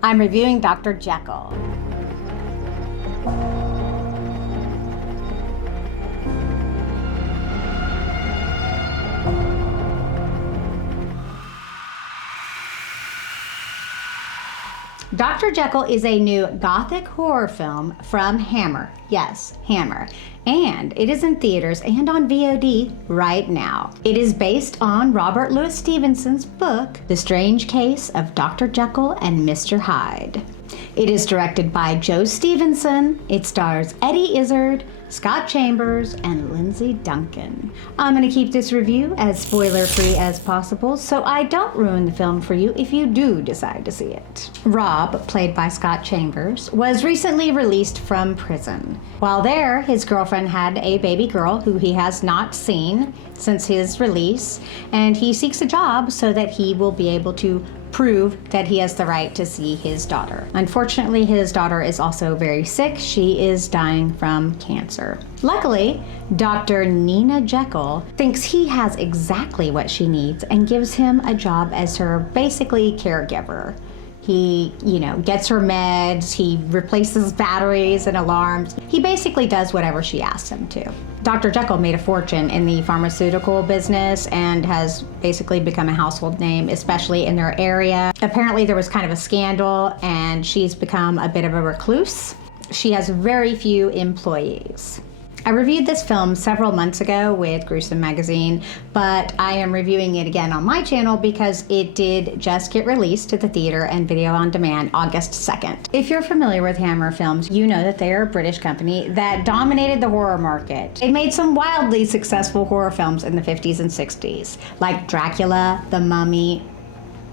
I'm reviewing Dr. Jekyll. Dr. Jekyll is a new gothic horror film from Hammer. Yes, Hammer. And it is in theaters and on VOD right now. It is based on Robert Louis Stevenson's book, The Strange Case of Dr. Jekyll and Mr. Hyde. It is directed by Joe Stevenson. It stars Eddie Izzard, Scott Chambers, and Lindsay Duncan. I'm going to keep this review as spoiler-free as possible so I don't ruin the film for you if you do decide to see it. Rob, played by Scott Chambers, was recently released from prison. While there, his girlfriend had a baby girl who he has not seen since his release, and he seeks a job so that he will be able to prove that he has the right to see his daughter. Unfortunately, his daughter is also very sick. She is dying from cancer. Luckily, Dr. Nina Jekyll thinks he has exactly what she needs and gives him a job as her basically caregiver. He, gets her meds, he replaces batteries and alarms. He basically does whatever she asks him to. Dr. Jekyll made a fortune in the pharmaceutical business and has basically become a household name, especially in their area. Apparently there was kind of a scandal and she's become a bit of a recluse. She has very few employees. I reviewed this film several months ago with Gruesome Magazine, but I am reviewing it again on my channel because it did just get released to the theater and video on demand August 2nd. If you're familiar with Hammer Films, you know that they are a British company that dominated the horror market. They made some wildly successful horror films in the 50s and 60s, like Dracula, The Mummy,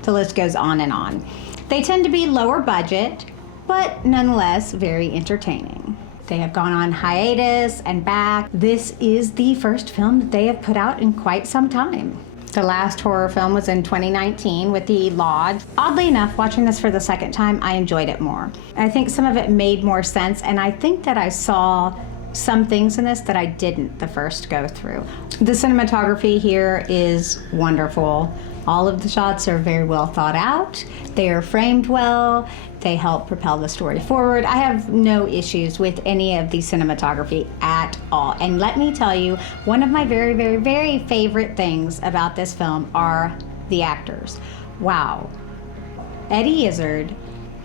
the list goes on and on. They tend to be lower budget, but nonetheless very entertaining. They have gone on hiatus and back. This is the first film that they have put out in quite some time. The last horror film was in 2019 with The Lodge. Oddly enough, watching this for the second time, I enjoyed it more. I think some of it made more sense, and I think that I saw some things in this that I didn't the first go through. The cinematography here is wonderful. All of the shots are very well thought out. They are framed well. They help propel the story forward. I have no issues with any of the cinematography at all. And let me tell you, one of my very, very, very favorite things about this film are the actors. Wow. Eddie Izzard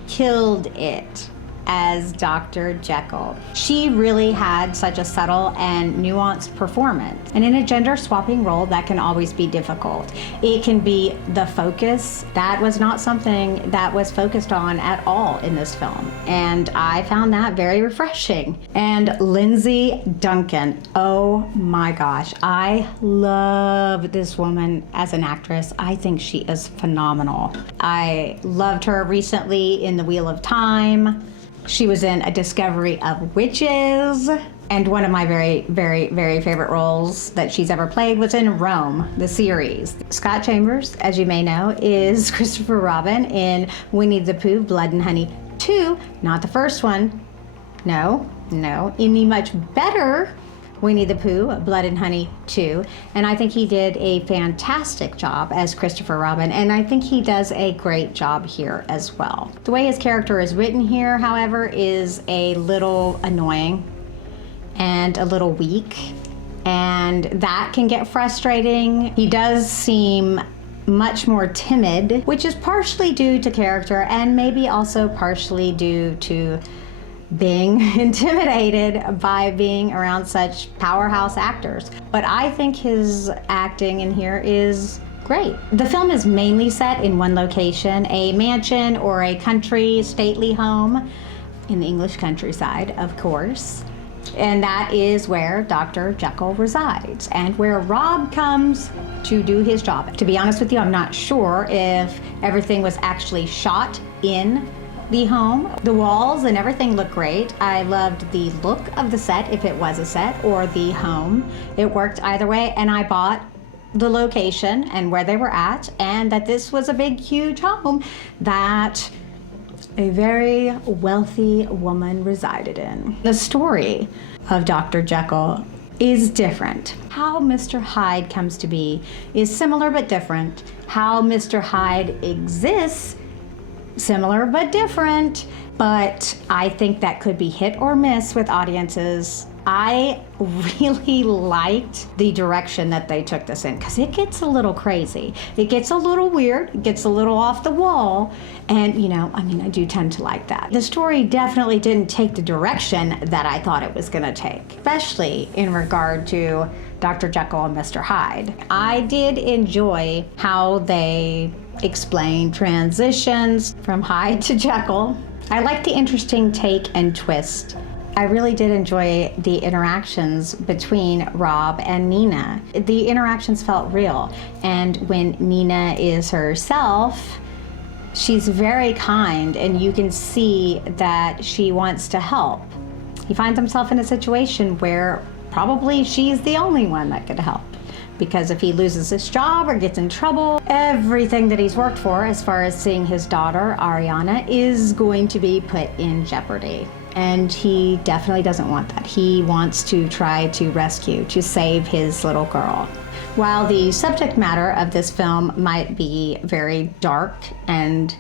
killed it as Dr. Jekyll. She really had such a subtle and nuanced performance. And in a gender-swapping role, that can always be difficult. It can be the focus. That was not something that was focused on at all in this film. And I found that very refreshing. And Lindsay Duncan, oh my gosh, I love this woman as an actress. I think she is phenomenal. I loved her recently in The Wheel of Time. She was in A Discovery of Witches, and one of my very, very, very favorite roles that she's ever played was in Rome, the series. Scott Chambers, as you may know, is Christopher Robin in Winnie the Pooh, Blood and Honey 2, not the first one. No, in the much better Winnie the Pooh, Blood and Honey 2, and I think he did a fantastic job as Christopher Robin, and I think he does a great job here as well. The way his character is written here, however, is a little annoying and a little weak, and that can get frustrating. He does seem much more timid, which is partially due to character and maybe also partially due to being intimidated by being around such powerhouse actors. But I think his acting in here is great. The film is mainly set in one location, a mansion or a country stately home in the English countryside, of course. And that is where Dr. Jekyll resides and where Rob comes to do his job. To be honest with you, I'm not sure if everything was actually shot in the home. The walls and everything look great. I loved the look of the set, if it was a set, or the home. It worked either way, and I bought the location and where they were at, and that this was a big, huge home that a very wealthy woman resided in. The story of Dr. Jekyll is different. How Mr. Hyde comes to be is similar but different. How Mr. Hyde exists similar but different, but I think that could be hit or miss with audiences. I really liked the direction that they took this in, because it gets a little crazy. It gets a little weird, it gets a little off the wall, and I do tend to like that. The story definitely didn't take the direction that I thought it was gonna take, especially in regard to Dr. Jekyll and Mr. Hyde. I did enjoy how they explained transitions from Hyde to Jekyll. I like the interesting take and twist. I really did enjoy the interactions between Rob and Nina. The interactions felt real, and when Nina is herself, she's very kind, and you can see that she wants to help. He finds himself in a situation where probably she's the only one that could help, because if he loses his job or gets in trouble, everything that he's worked for, as far as seeing his daughter, Ariana, is going to be put in jeopardy. And he definitely doesn't want that. He wants to try to rescue, to save his little girl. While the subject matter of this film might be very dark and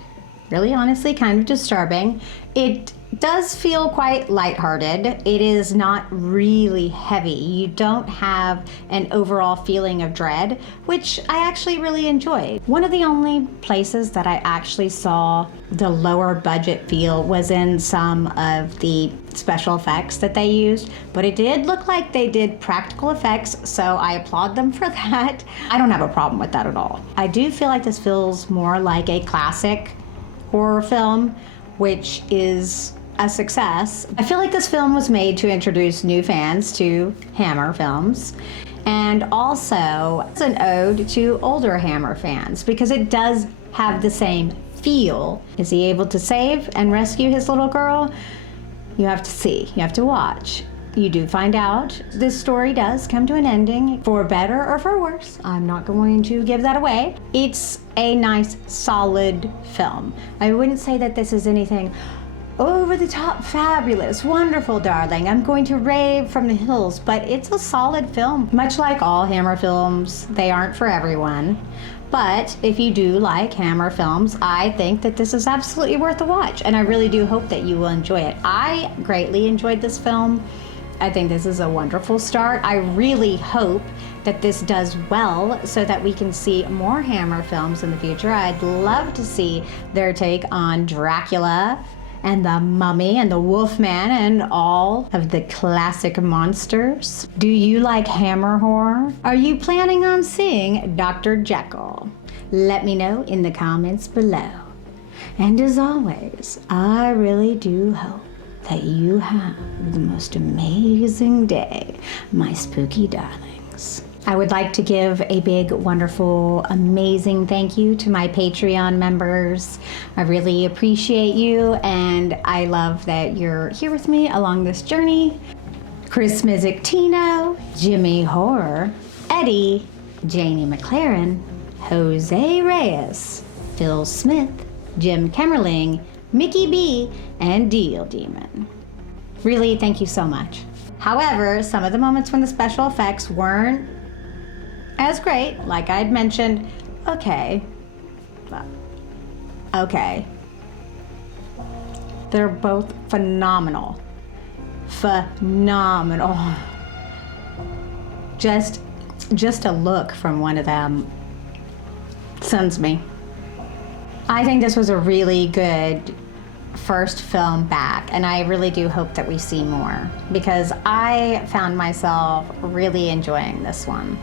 really honestly kind of disturbing, it does feel quite lighthearted. It is not really heavy. You don't have an overall feeling of dread, which I actually really enjoyed. One of the only places that I actually saw the lower budget feel was in some of the special effects that they used, but it did look like they did practical effects, so I applaud them for that. I don't have a problem with that at all. I do feel like this feels more like a classic horror film, which is a success. I feel like this film was made to introduce new fans to Hammer films, and also it's an ode to older Hammer fans, because it does have the same feel. Is he able to save and rescue his little girl? You have to see, you have to watch. You do find out this story does come to an ending, for better or for worse. I'm not going to give that away. It's a nice, solid film. I wouldn't say that this is anything over the top, fabulous, wonderful, darling, I'm going to rave from the hills, but it's a solid film. Much like all Hammer films, they aren't for everyone. But if you do like Hammer films, I think that this is absolutely worth a watch, and I really do hope that you will enjoy it. I greatly enjoyed this film. I think this is a wonderful start. I really hope that this does well so that we can see more Hammer films in the future. I'd love to see their take on Dracula and the Mummy and the Wolfman and all of the classic monsters. Do you like Hammer horror? Are you planning on seeing Dr. Jekyll? Let me know in the comments below. And as always, I really do hope that you have the most amazing day, my spooky darlings. I would like to give a big, wonderful, amazing thank you to my Patreon members. I really appreciate you, and I love that you're here with me along this journey. Chris Mizik Tino, Jimmy Horror, Eddie, Janie McLaren, Jose Reyes, Phil Smith, Jim Kemmerling, Mickey B, and Deal Demon. Really, thank you so much. However, some of the moments when the special effects weren't as great, like I'd mentioned, okay. They're both phenomenal. Phenomenal. Just a look from one of them sends me. I think this was a really good first film back, and I really do hope that we see more, because I found myself really enjoying this one.